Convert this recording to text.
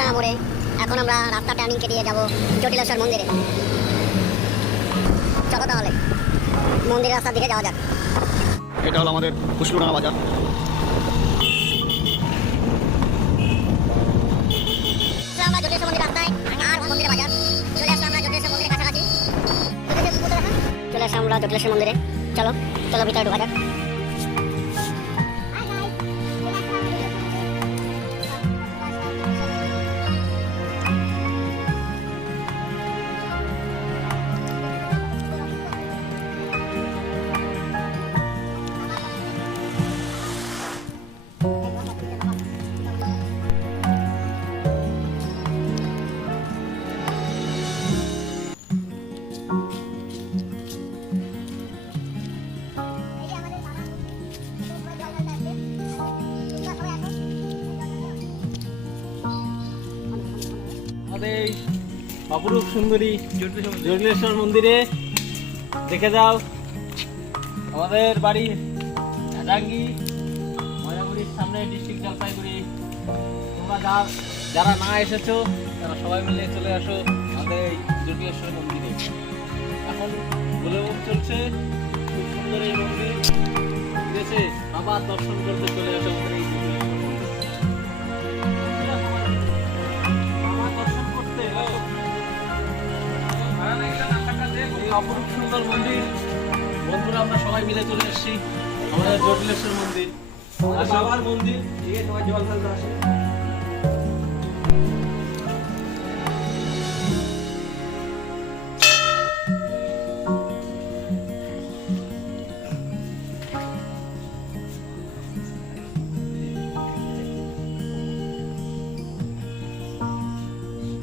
পুষ্পডাঙ্গা মোড়ে। এখন আমরা রাস্তা টার্নিং কেটে যাব জটিলেশ্বর মন্দিরে। চলো তাহলে মন্দিরের রাস্তার দিকে যাওয়া যাক। এটা হলো আমাদের পুষ্পডাঙ্গা বাজার। আমরা জটিলেশ্বর মন্দির রাস্তায় আর মন্দিরের বাজার চলে আসলাম। আমরা জটিলেশ্বর মন্দিরের কাছাকাছি চলে আসলাম আমরা জটিলেশ্বর মন্দিরে। চলো চলো ভিতরে ঢোকা যাক। আমাদের এই অপরূপ সুন্দরী জটিলেশ্বর মন্দিরে দেখে যাও। আমাদের বাড়ি রাজাঙ্গি ময়নাগুড়ির সামনে, ডিস্ট্রিক্ট জলপাইগুড়ি। তোমরা যারা না এসেছো তারা সবাই মিলে চলে আসো আমাদের এই জটিলেশ্বর মন্দিরে। এখন বলে চলছে খুব সুন্দর এই মন্দির, ঠিক আছে? আবার দর্শন করতে চলে আসো আমাদের এই জটিলেশ্বর মন্দির। এই অপরূপ সুন্দর মন্দির বন্ধুরা আমরা সবাই মিলে চলে এসেছি আমাদের জটিলেশ্বর মন্দির, বাবার মন্দির। জল ফেলতে আসে।